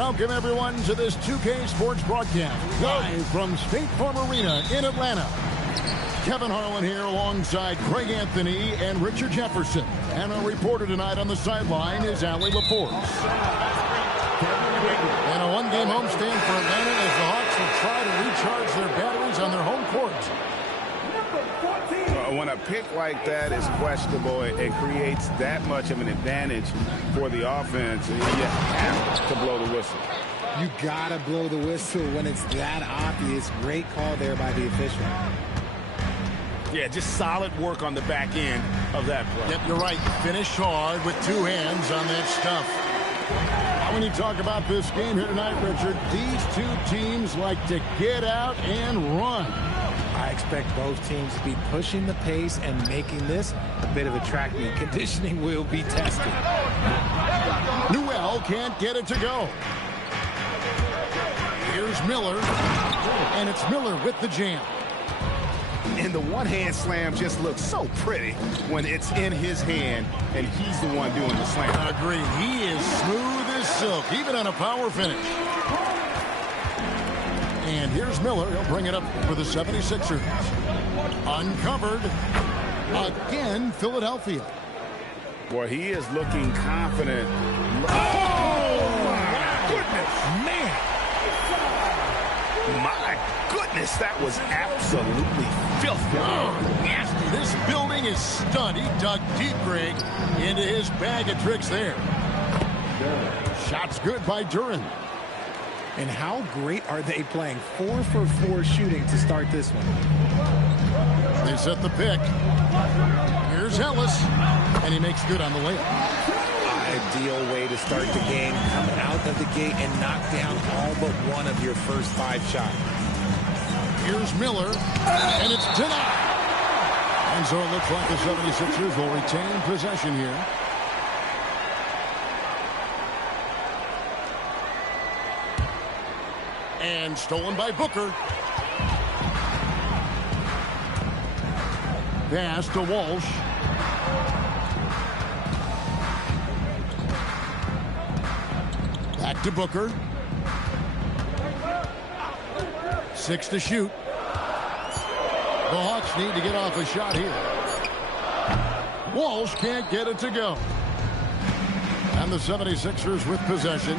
Welcome, everyone, to this 2K Sports broadcast, live from State Farm Arena in Atlanta. Kevin Harlan here alongside Craig Anthony and Richard Jefferson. And our reporter tonight on the sideline is Allie LaForce. And a one-game homestand for Atlanta as the Hawks will try to recharge their batteries on their home court. When a pick like that is questionable, it creates that much of an advantage for the offense. You have to blow the whistle. You gotta blow the whistle when it's that obvious. Great call there by the official. Yeah, just solid work on the back end of that play. Yep, you're right. Finish hard with two hands on that stuff. Now, when you talk about this game here tonight, Richard, these two teams like to get out and run. I expect both teams to be pushing the pace and making this a bit of a track meet. Conditioning will be tested. Newell can't get it to go. Here's Miller, and it's Miller with the jam. And the one-hand slam just looks so pretty when it's in his hand and he's the one doing the slam. Agreed. He is smooth as silk, even on a power finish. And here's Miller. He'll bring it up for the 76ers. Uncovered. Again, Philadelphia. Boy, he is looking confident. Oh, my goodness. Man. My goodness, that was absolutely filthy. Oh, nasty. This building is stunned. He dug deep, Greg, into his bag of tricks there. Shots good by Duran. And how great are they playing? 4 for 4 shooting to start this one. They set the pick. Here's Ellis, and he makes good on the layup. Ideal way to start the game. Come out of the gate and knock down all but one of your first 5 shots. Here's Miller, and it's denied. And so it looks like the 76ers will retain possession here. And stolen by Booker. Pass to Walsh. Back to Booker. 6 to shoot. The Hawks need to get off a shot here. Walsh can't get it to go. And the 76ers with possession.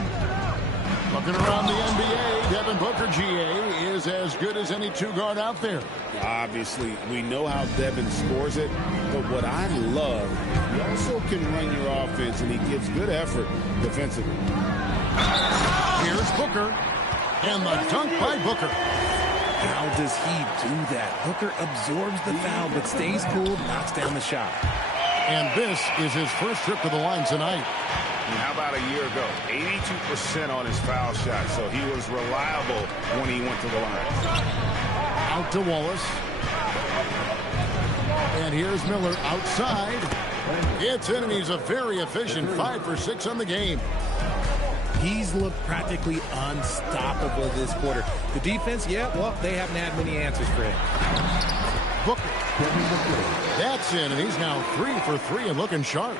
Looking around the NBA, Devin Booker, GA, is as good as any two-guard out there. Obviously, we know how Devin scores it, but what I love, he also can run your offense, and he gives good effort defensively. Here's Booker, and the dunk by Booker. How does he do that? Booker absorbs the foul, but stays cool, knocks down the shot. And this is his first trip to the line tonight. And how about a year ago? 82% on his foul shot, so he was reliable when he went to the line. Out to Wallace. And here's Miller outside. It's in, and he's a very efficient 5 for 6 on the game. He's looked practically unstoppable this quarter. The defense, yeah, well, they haven't had many answers for it. Booker. That's in, and he's now 3 for 3 and looking sharp.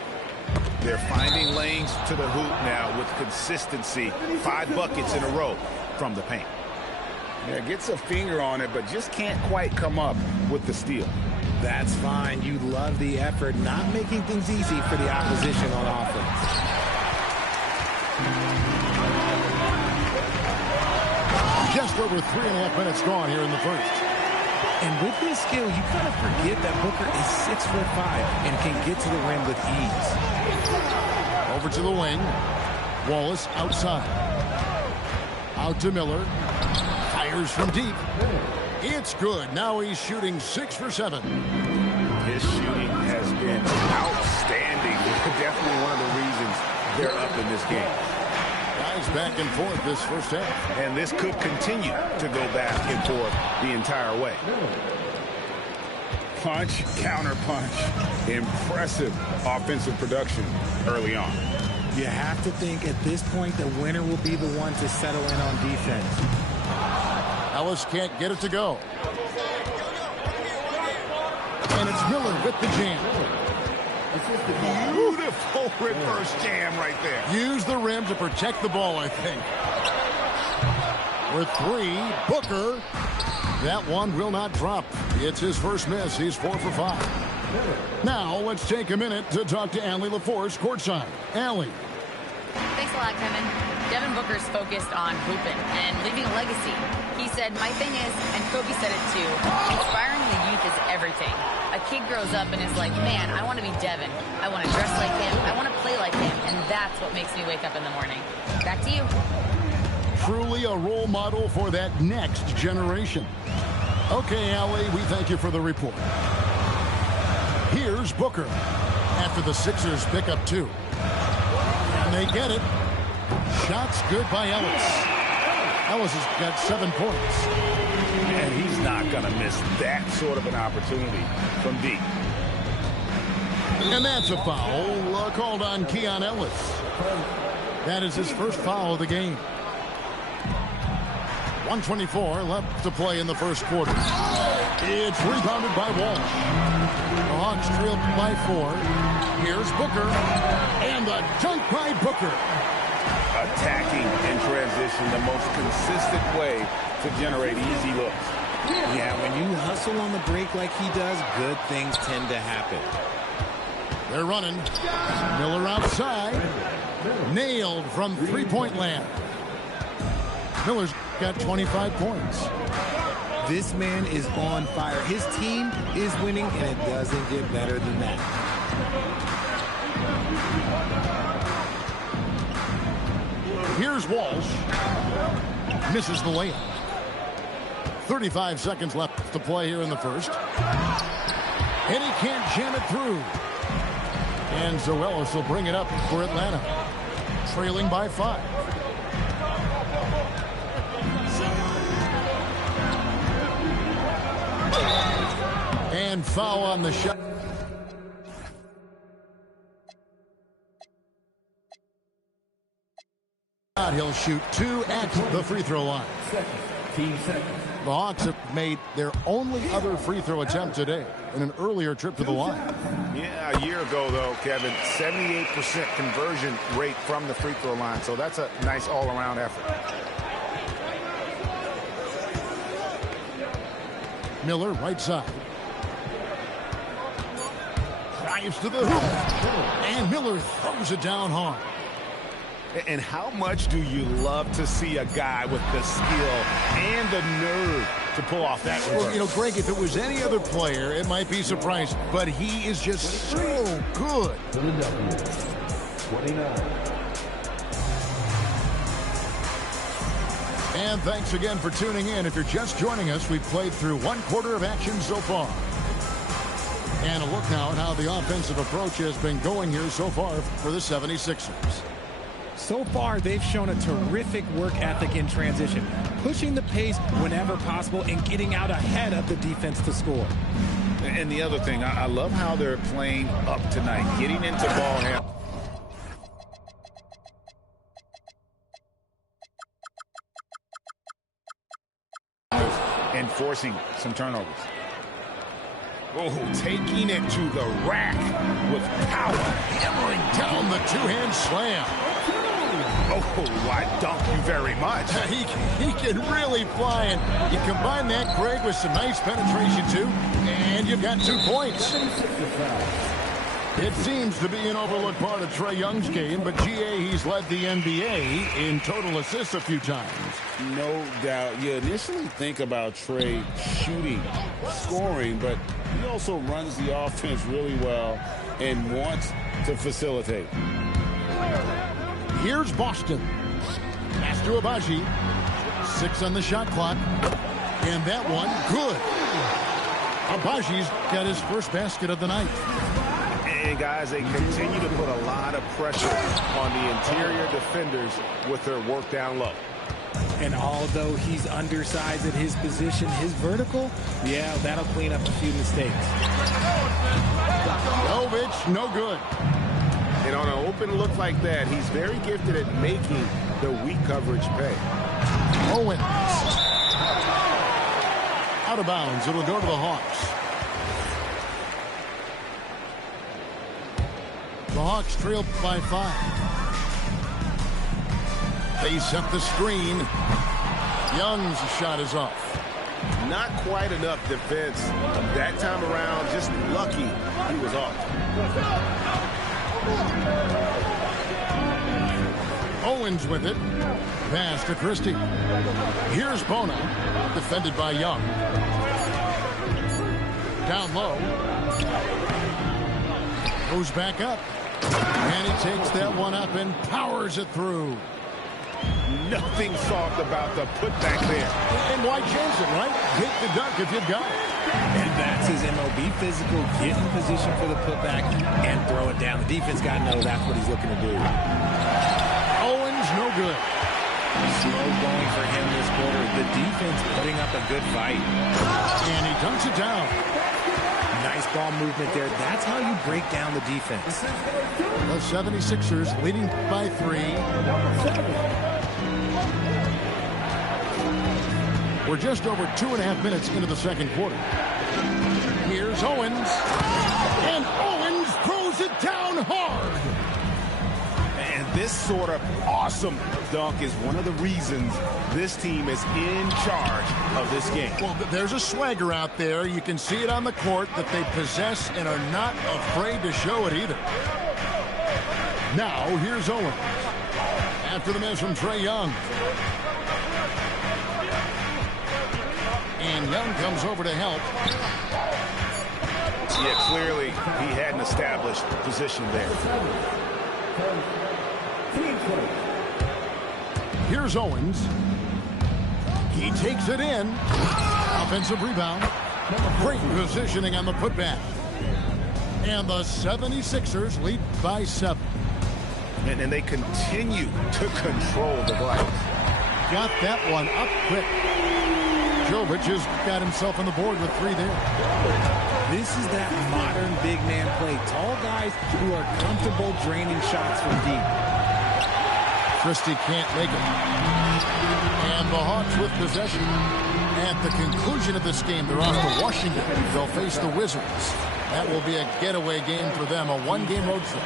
They're finding lanes to the hoop now with consistency. 5 buckets in a row from the paint. Yeah, gets a finger on it, but just can't quite come up with the steal. That's fine. You love the effort, not making things easy for the opposition on offense. Just over 3.5 minutes gone here in the first. And with his skill, you kind of forget that Booker is 6'5" and can get to the rim with ease. Over to the wing. Wallace outside. Out to Miller. Fires from deep. It's good. Now he's shooting 6 for 7. His shooting has been outstanding. Definitely one of the reasons they're up in this game. Guys back and forth this first half. And this could continue to go back and forth the entire way. Punch, counter punch. Impressive offensive production early on. You have to think at this point the winner will be the one to settle in on defense. Ellis can't get it to go. And it's Miller with the jam. Beautiful reverse jam right there. Use the rim to protect the ball, I think. For three, Booker. That one will not drop. It's his first miss. He's 4 for 5. Now let's take a minute to talk to Allie LaForce courtside. Allie. Thanks a lot, Kevin. Devin Booker's focused on hooping and leaving a legacy. He said, my thing is, and Kobe said it too, inspiring the youth is everything. A kid grows up and is like, man, I want to be Devin. I want to dress like him. I want to play like him. And that's what makes me wake up in the morning. Back to you. Truly a role model for that next generation. Okay, Allie, we thank you for the report. Here's Booker after the Sixers pick up 2. And they get it. Shots good by Ellis. Ellis has got 7 points. And he's not going to miss that sort of an opportunity from deep. And that's a foul called on Keon Ellis. That is his first foul of the game. 1:24 left to play in the first quarter. It's rebounded by Walsh. The Hawks trail by 4. Here's Booker. And the dunk by Booker. Attacking in transition, the most consistent way to generate easy looks. Yeah, when you hustle on the break like he does, good things tend to happen. They're running. Miller outside. Nailed from three-point land. Miller's got 25 points. This man is on fire. His team is winning, and it doesn't get better than that. Here's Walsh. Misses the layup. 35 seconds left to play here in the first. And he can't jam it through. And Zoelis will bring it up for Atlanta. Trailing by 5. And foul on the shot. He'll shoot 2 at the free throw line. The Hawks have made their only other free throw attempt today in an earlier trip to the line. Yeah, a year ago, though, Kevin, 78% conversion rate from the free throw line. So that's a nice all-around effort. Miller, right side. Drives to the hoop. And Miller throws it down hard. And how much do you love to see a guy with the skill and the nerve to pull off that reverse? Well, you know, Greg, if it was any other player, it might be surprising. But he is just so good. And thanks again for tuning in. If you're just joining us, we've played through 1 quarter of action so far. And a look now at how the offensive approach has been going here so far for the 76ers. So far, they've shown a terrific work ethic in transition, pushing the pace whenever possible and getting out ahead of the defense to score. And the other thing, I love how they're playing up tonight, getting into ball handle. And forcing some turnovers. Oh, taking it to the rack with power. Hammering down the two-hand slam. Oh, I dunk you very much. He can really fly, and you combine that, Greg, with some nice penetration, too, and you've got 2 points. It seems to be an overlooked part of Trae Young's game, but GA, he's led the NBA in total assists a few times. No doubt. You initially think about Trae shooting, scoring, but he also runs the offense really well and wants to facilitate. Here's Boston. Pass to Abaji. 6 on the shot clock. And that one, good. Abaji's got his first basket of the night. And guys, they continue to put a lot of pressure on the interior defenders with their work down low. And although he's undersized at his position, his vertical, yeah, that'll clean up a few mistakes. Jovic, no good. And on an open look like that, he's very gifted at making the weak coverage pay. Owens. Out of bounds. It'll go to the Hawks. The Hawks trail by 5. They set the screen. Young's shot is off. Not quite enough defense that time around. Just lucky he was off. Owens with it. Pass to Christie. Here's Bono. Defended by Young. Down low. Goes back up. And he takes that one up and powers it through. Nothing soft about the putback there. And why chance it, right? Take the dunk if you've got it. And that's his MO. Be physical, get in position for the putback, and throw it down. The defense got to know that's what he's looking to do. Owens, no good. Slow going for him this quarter. The defense putting up a good fight. And he dunks it down. Nice ball movement there. That's how you break down the defense. The 76ers leading by 3. We're just over 2.5 minutes into the second quarter. Here's Owens. And Owens throws it down hard. And this sort of awesome dunk is one of the reasons this team is in charge of this game. Well, there's a swagger out there. You can see it on the court that they possess and are not afraid to show it either. Now, here's Owens. After the miss from Trae Young. And Young comes over to help. Yeah, clearly he had an established position there. Here's Owens. He takes it in. Offensive rebound. Great positioning on the putback. And the 76ers lead by 7. And they continue to control the glass. Got that one up quick. Jovic has got himself on the board with 3 there. This is that modern big man play. Tall guys who are comfortable draining shots from deep. Christie can't make it. And the Hawks with possession. At the conclusion of this game, they're off to Washington. They'll face the Wizards. That will be a getaway game for them, a 1-game road trip.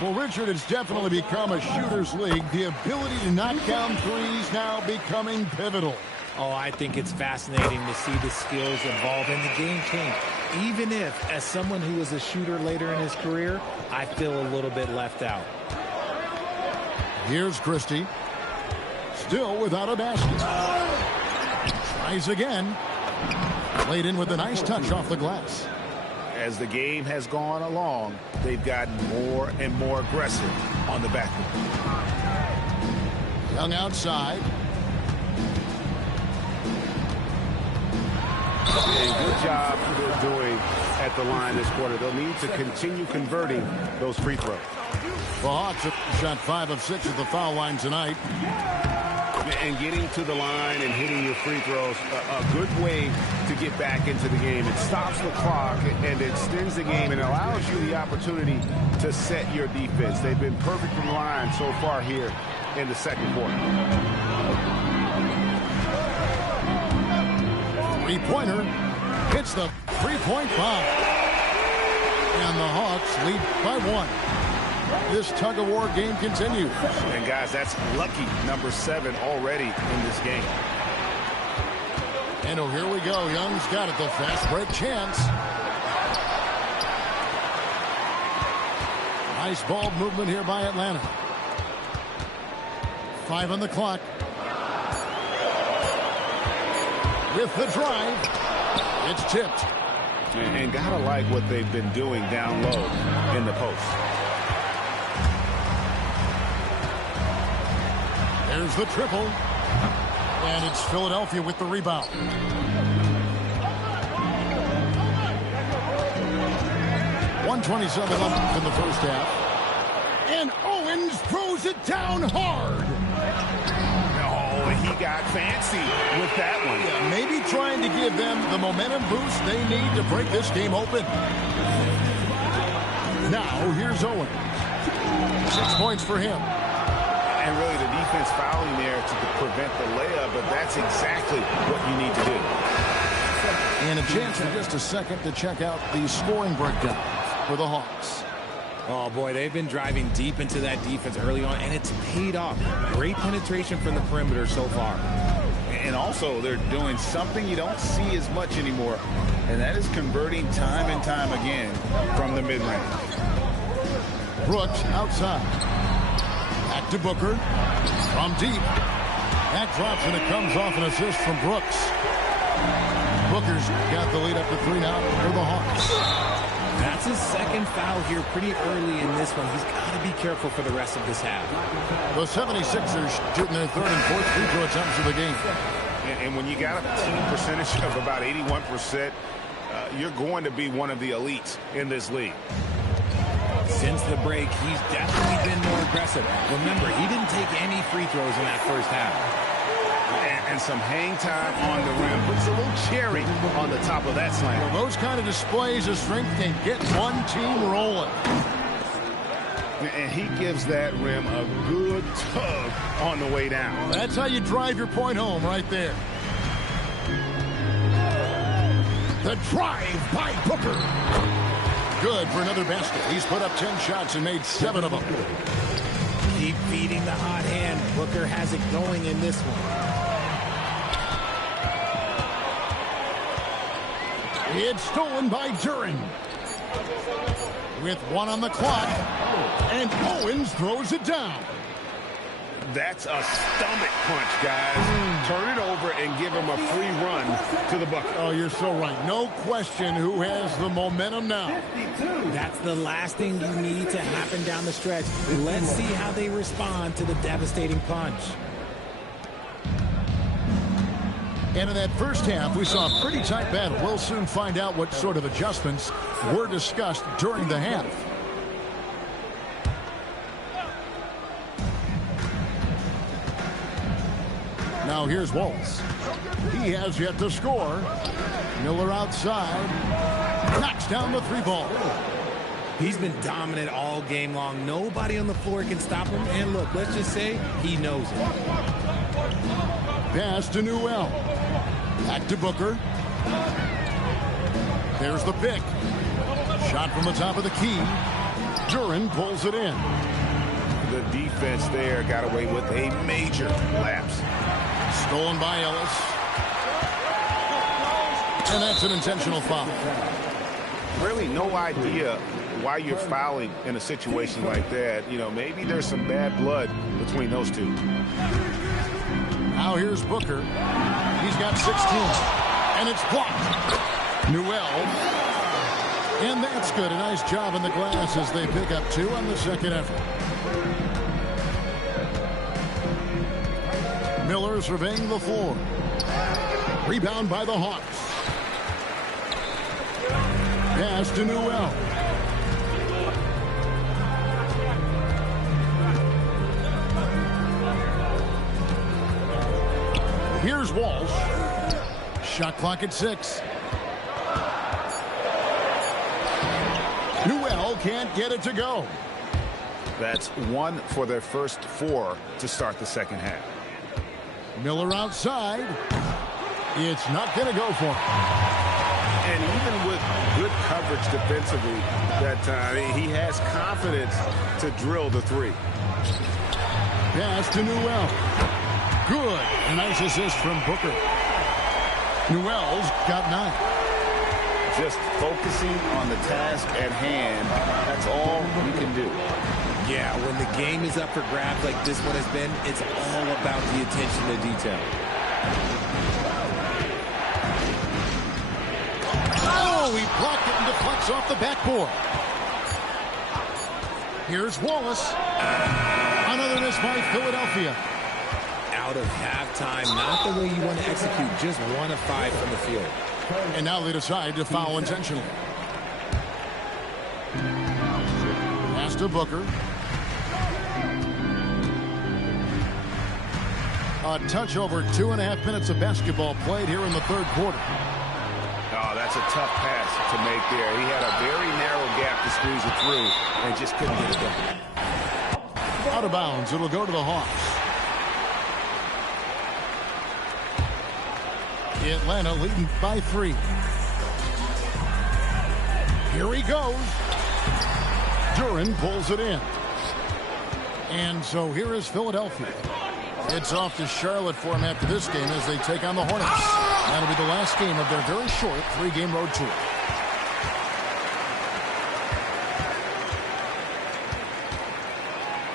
Well, Richard, it's definitely become a shooter's league. The ability to knock down threes now becoming pivotal. Oh, I think it's fascinating to see the skills evolve and the game change. Even if, as someone who was a shooter later in his career, I feel a little bit left out. Here's Christie. Still without a basket. Tries again. Played in with a nice touch off the glass. As the game has gone along, they've gotten more and more aggressive on the backcourt. Young outside. And good job they're doing at the line this quarter. They'll need to continue converting those free throws. The Hawks have shot 5 of 6 at the foul line tonight. And getting to the line and hitting your free throws, a good way to get back into the game. It stops the clock and it extends the game and allows you the opportunity to set your defense. They've been perfect from the line so far here in the second quarter. Three-pointer hits the three-point bomb. And the Hawks lead by 1. This tug-of-war game continues. And, guys, that's lucky number 7 already in this game. And oh, here we go. Young's got it. The fast break chance. Nice ball movement here by Atlanta. 5 on the clock. With the drive, it's tipped. And gotta like what they've been doing down low in the post. There's the triple. And it's Philadelphia with the rebound. .127 left in the first half. And Owens throws it down hard. Oh, he got fancy with that one. Yeah, maybe trying to give them the momentum boost they need to break this game open. Now, here's Owens. 6 points for him. And really the defense fouling there to prevent the layup, but that's exactly what you need to do. And a chance in just a second to check out the scoring breakdown for the Hawks. Oh, boy, they've been driving deep into that defense early on, and it's paid off. Great penetration from the perimeter so far. And also, they're doing something you don't see as much anymore, and that is converting time and time again from the mid-range. Brooks outside. Back to Booker. From deep. That drops, and it comes off an assist from Brooks. Booker's got the lead up to 3 now for the Hawks. That's his second foul here pretty early in this one. He's got to be careful for the rest of this half. The 76ers shooting their third and fourth free throw attempts of the game. And when you got a team percentage of about 81%, you're going to be one of the elites in this league. Since the break, he's definitely been more aggressive. Remember, he didn't take any free throws in that first half. And some hang time on the rim. Puts a little cherry on the top of that slam. Well, those kind of displays of strength can get one team rolling. And he gives that rim a good tug on the way down. That's how you drive your point home right there. The drive by Booker. Good for another basket. He's put up 10 shots and made 7 of them. Keep feeding the hot hand. Booker has it going in this one. It's stolen by Duren. With 1 on the clock. And Owens throws it down. That's a stomach punch, guys. Turn it over and give him a free run to the bucket. Oh, you're so right. No question who has the momentum now. That's the last thing you need to happen down the stretch. Let's see how they respond to the devastating punch. And in that first half, we saw a pretty tight battle. We'll soon find out what sort of adjustments were discussed during the half. Now here's Waltz. He has yet to score. Miller outside. Knocks down the 3-ball. He's been dominant all game long. Nobody on the floor can stop him. And look, let's just say he knows it. Pass to Newell. Back to Booker. There's the pick. Shot from the top of the key. Duren pulls it in. The defense there got away with a major lapse. Stolen by Ellis. And that's an intentional foul. Really no idea why you're fouling in a situation like that. You know, maybe there's some bad blood between those two. Now here's Booker. He's got 16. And it's blocked. Newell. And that's good. A nice job in the glass as they pick up 2 on the second effort. Miller surveying the floor. Rebound by the Hawks. Pass to Newell. Here's Walsh. Shot clock at 6. Newell can't get it to go. That's 1 for their first 4 to start the second half. Miller outside. It's not going to go for him. And even with good coverage defensively that time, he has confidence to drill the 3. Pass to Newell. Good. A nice assist from Booker. Newell's got 9. Just focusing on the task at hand, that's all you can do. Yeah, when the game is up for grabs like this one has been, it's all about the attention to detail. Oh, he blocked it and deflects off the backboard. Here's Wallace. Another miss by Philadelphia. Out of halftime, not the way you want to execute, just 1 of 5 from the field. And now they decide to foul intentionally. Pass to Booker. A touch over 2.5 minutes of basketball played here in the third quarter. Oh, that's a tough pass to make there. He had a very narrow gap to squeeze it through and just couldn't get it done. Out of bounds. It'll go to the Hawks. Atlanta leading by 3. Here he goes. Duren pulls it in. And so here is Philadelphia. It's off to Charlotte for him after this game as they take on the Hornets. That'll be the last game of their very short 3-game road tour.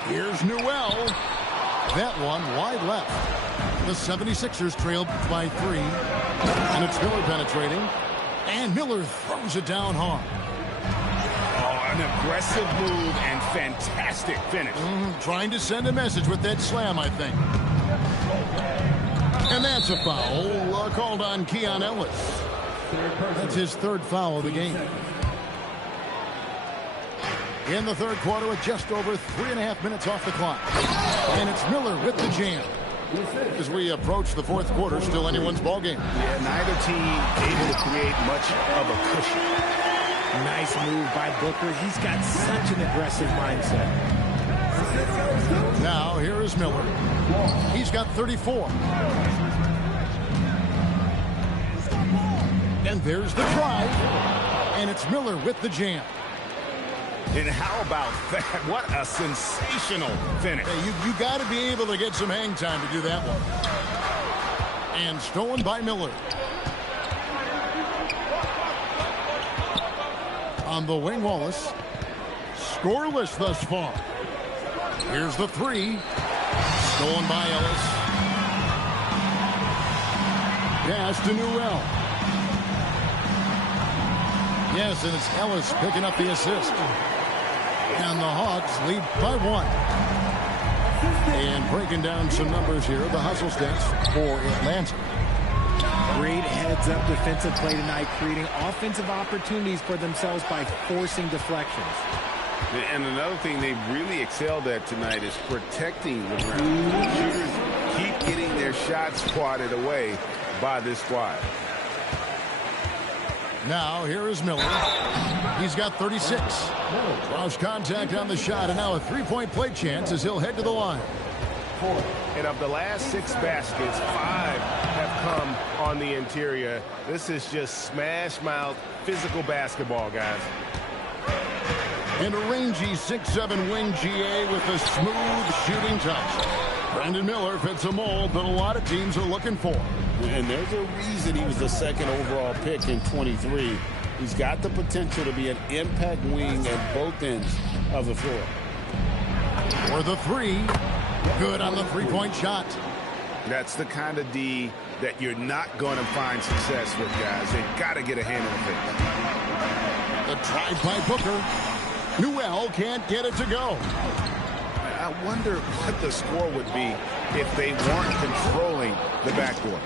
Here's Newell. That one wide left. The 76ers trailed by 3. And it's Miller penetrating. And Miller throws it down hard. Oh, an aggressive move and fantastic finish. Trying to send a message with that slam, I think. And that's a foul called on Keon Ellis. That's his 3rd foul of the game. In the 3rd quarter with just over 3.5 minutes off the clock. And it's Miller with the jam. As we approach the 4th quarter, still anyone's ball game. Yeah, neither team able to create much of a cushion. Nice move by Booker. He's got such an aggressive mindset. Now, here is Miller. He's got 34. And there's the drive. And it's Miller with the jam. And how about that? What a sensational finish. Hey, you got to be able to get some hang time to do that one. And stolen by Miller. On the wing, Wallace. Scoreless thus far. Here's the 3. Stolen by Ellis. Pass to Newell. Yes, and it's Ellis picking up the assist. And the Hawks lead by 1. And breaking down some numbers here, the hustle stats for Atlanta. Great heads-up defensive play tonight, creating offensive opportunities for themselves by forcing deflections. And another thing they've really excelled at tonight is protecting the ground. Shooters keep getting their shots swatted away by this squad. Now, here is Miller. He's got 36. Lost contact on the shot, and now a 3-point play chance as he'll head to the line. And of the last 6 baskets, 5 have come on the interior. This is just smash-mouth physical basketball, guys. And a rangy 6'7" wing GA with a smooth shooting touch. Brandon Miller fits a mold that a lot of teams are looking for. And there's a reason he was the 2nd overall pick in 23. He's got the potential to be an impact wing at both ends of the floor. For the 3. Good on the 3-point shot. That's the kind of D that you're not going to find success with, guys. They've got to get a hand in the face. The drive by Booker. Newell can't get it to go. I wonder what the score would be if they weren't controlling the backboard.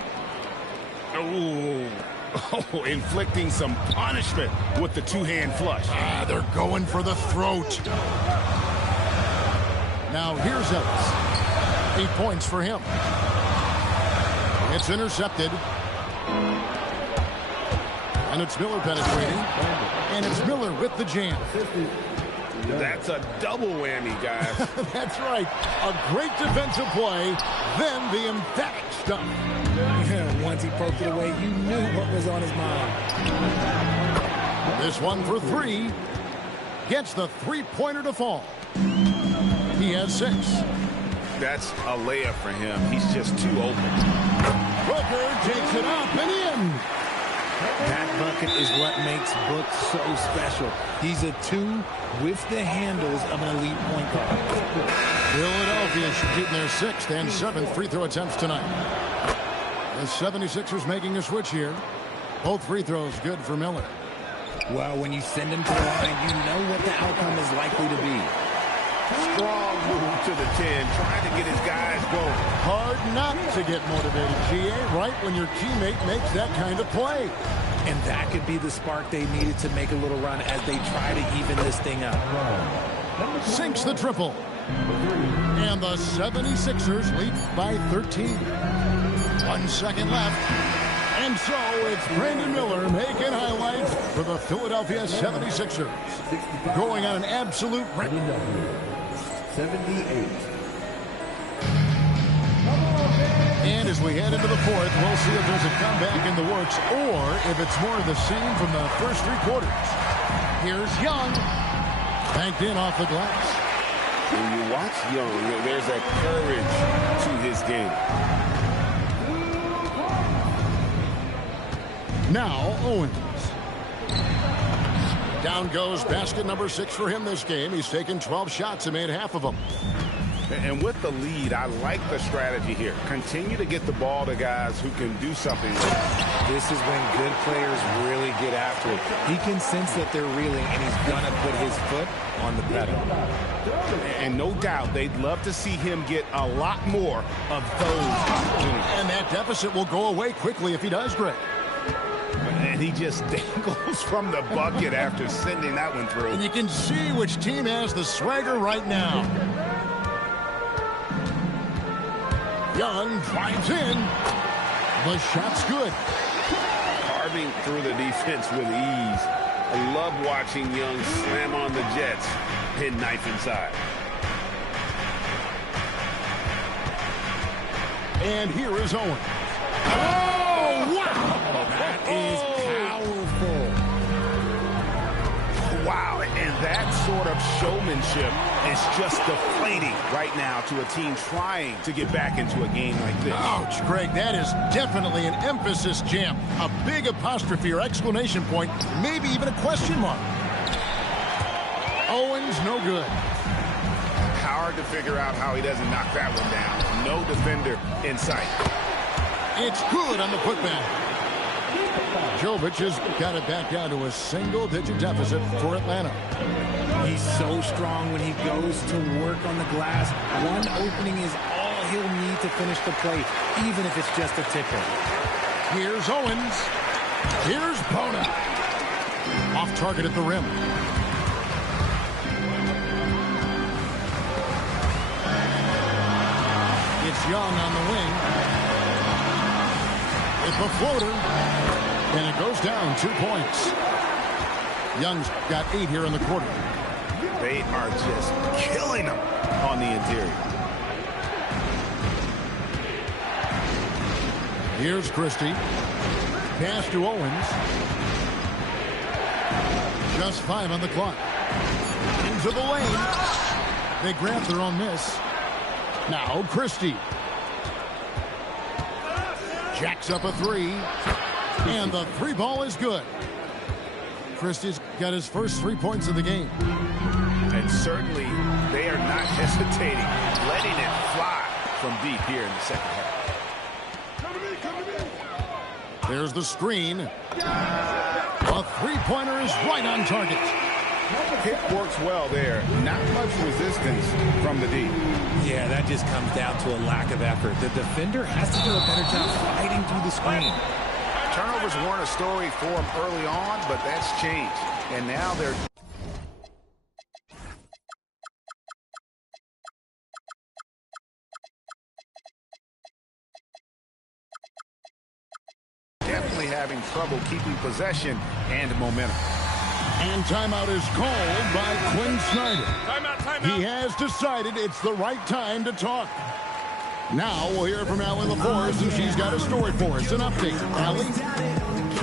Oh, inflicting some punishment with the 2-hand flush. They're going for the throat. Now here's Ellis. 8 points for him. It's intercepted. And it's Miller penetrating. And it's Miller with the jam. That's a double whammy, guys. That's right. A great defensive play, then the emphatic stuff. Yeah, once he poked it away, you knew what was on his mind. This one for 3. Gets the 3-pointer to fall. He has 6. That's a layup for him. He's just too open. Booker takes it up and in. That bucket is what makes Book so special. He's a 2 with the handles of an elite point guard. Philadelphia shooting their 6th and 7th free throw attempts tonight. The 76ers making a switch here. Both free throws good for Miller. Well, when you send him to the line, you know what the outcome is likely to be. Strong move to the 10, trying to get his guys going. Hard not to get motivated, GA, right when your teammate makes that kind of play. And that could be the spark they needed to make a little run as they try to even this thing up. Sinks the triple. And the 76ers lead by 13. 1 second left. And so it's Brandon Miller making highlights for the Philadelphia 76ers. Going on an absolute run. 78. And as we head into the 4th, we'll see if there's a comeback in the works or if it's more of the same from the first 3 quarters. Here's Young. Banked in off the glass. When you watch Young, there's that courage to his game. Now Owens. Down goes basket number 6 for him this game. He's taken 12 shots and made half of them. And with the lead, I like the strategy here. Continue to get the ball to guys who can do something with it. This is when good players really get after it. He can sense that they're reeling, and he's going to put his foot on the pedal. And no doubt, they'd love to see him get a lot more of those opportunities. And that deficit will go away quickly if he does, Greg. And he just dangles from the bucket after sending that one through. And you can see which team has the swagger right now. Young drives in. The shot's good. Carving through the defense with ease. I love watching Young slam on the Jets, pin knife inside. And here is Owen. Oh, wow! That is powerful. Wow, and that sort of showmanship is just deflating right now to a team trying to get back into a game like this. Ouch, Greg, that is definitely an emphasis jam. A big apostrophe or exclamation point, maybe even a question mark. Owens, no good. Hard to figure out how he doesn't knock that one down. No defender in sight. It's good on the putback. Jovic has got it back down to a single-digit deficit for Atlanta. He's so strong when he goes to work on the glass. One opening is all he'll need to finish the play, even if it's just a ticker. Here's Owens. Here's Bona. Off target at the rim. It's Young on the wing. It's a floater. And it goes down 2 points. Young's got 8 here in the quarter. They are just killing him on the interior. Here's Christie. Pass to Owens. Just 5 on the clock. Into the lane. They grab their own miss. Now Christie. Jacks up a 3. And the 3 ball is good. Christie's got his first 3 points of the game. And certainly they are not hesitating, letting it fly from deep here in the second half. There's the screen. A 3-pointer is right on target. Kick works well there. Not much resistance from the deep. Yeah, that just comes down to a lack of effort. The defender has to do a better job fighting through the screen. Turnovers weren't a story for them early on, but that's changed. And now they're definitely having trouble keeping possession and momentum. And timeout is called by Quinn Snyder. Timeout. He has decided it's the right time to talk. Now we'll hear from Allie LaForce, and she's got a story for us. An update. Allie?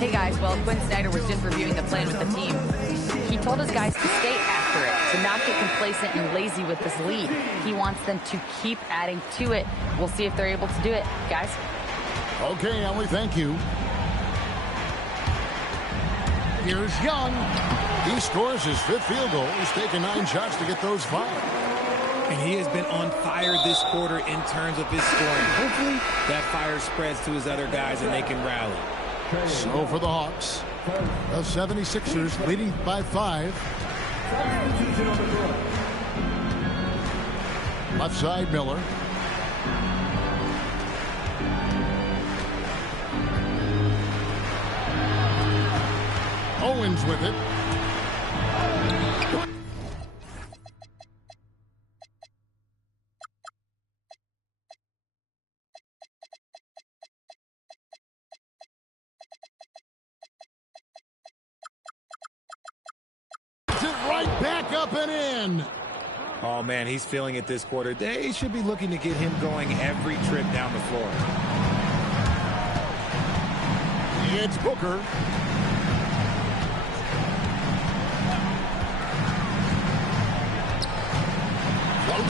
Hey guys, well, Quinn Snyder was just reviewing the plan with the team. He told his guys to stay after it, to not get complacent and lazy with this lead. He wants them to keep adding to it. We'll see if they're able to do it. Guys? Okay, Allie, thank you. Here's Young. He scores his 5th field goal. He's taken 9 shots to get those 5. And he has been on fire this quarter in terms of his scoring. Hopefully, that fire spreads to his other guys and they can rally. So for the Hawks, the 76ers leading by 5. Left side, Miller. Owens with it. Right back up and in. Oh, man, he's feeling it this quarter. They should be looking to get him going every trip down the floor. It's Booker.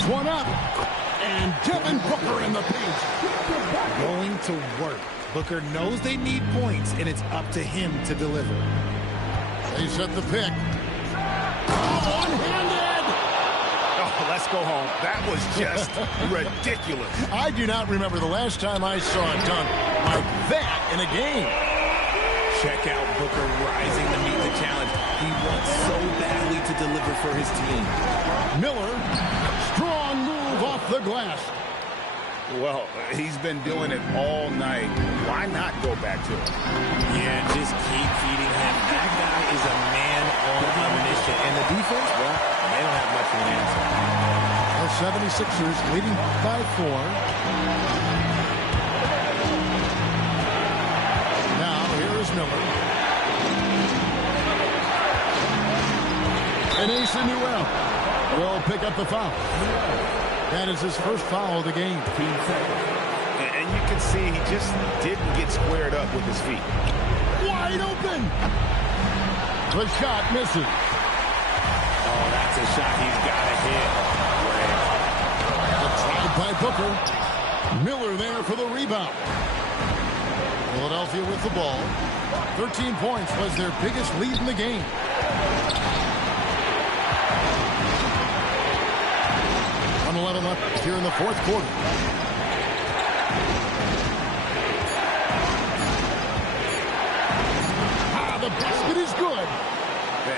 one up. And Devin Booker in the paint. Going to work. Booker knows they need points, and it's up to him to deliver. They set the pick. One-handed! Oh, let's go home. That was just ridiculous. I do not remember the last time I saw a dunk like that in a game. Check out Booker rising to meet the challenge. He wants so badly to deliver for his team. Miller, strong move off the glass. Well, he's been doing it all night. Why not go back to it? Yeah, just keep feeding him. That guy is a man on a mission. And the defense, well, they don't have much of an answer. The 76ers leading by 4. Now, here is Miller. And Asa Newell will pick up the foul. That is his first foul of the game. And you can see he just didn't get squared up with his feet. Wide open. The shot misses. Oh, that's a shot he's got to hit. The drive by Booker. Miller there for the rebound. Philadelphia with the ball. 13 points was their biggest lead in the game. 1:11 left here in the fourth quarter. The basket is good.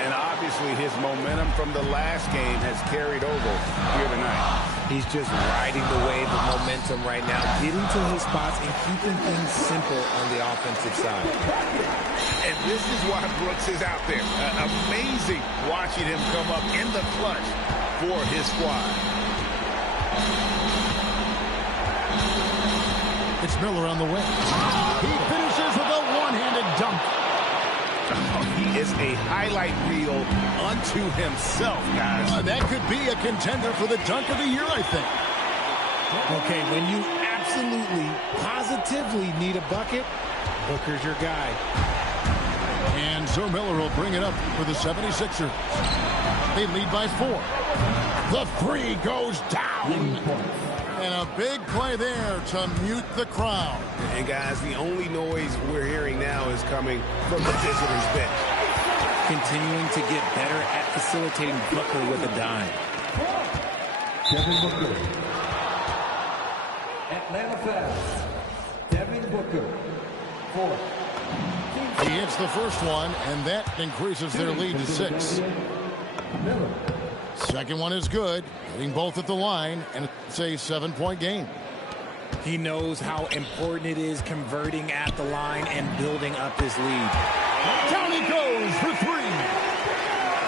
And obviously his momentum from the last game has carried over here tonight. He's just riding the wave of momentum right now, getting to his spots and keeping things simple on the offensive side. And this is why Brooks is out there. Amazing watching him come up in the clutch for his squad. It's Miller on the way. He finishes with a one-handed dunk. Oh, he is a highlight reel unto himself, guys. That could be a contender for the dunk of the year, I think. Okay, when you absolutely, positively need a bucket, Booker's your guy. And so Miller will bring it up for the 76ers. They lead by 4. The three goes down. And a big play there to mute the crowd. And guys, the only noise we're hearing now is coming from the visitors' bench. Continuing to get better at facilitating Booker with a dime. Devin Booker. Atlanta fouls. Devin Booker. 4. He hits the first one, and that increases their lead to 6. Miller. Second one is good, hitting both at the line, and it's a 7-point game. He knows how important it is converting at the line and building up his lead. Down he goes for 3.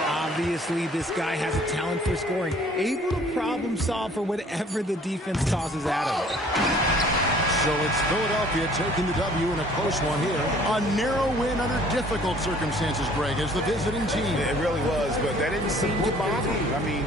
Obviously, this guy has a talent for scoring, able to problem solve for whatever the defense tosses at him. So it's Philadelphia taking the W in a close one here. A narrow win under difficult circumstances, Greg, as the visiting team. It really was, but that didn't seem to bother him. I mean,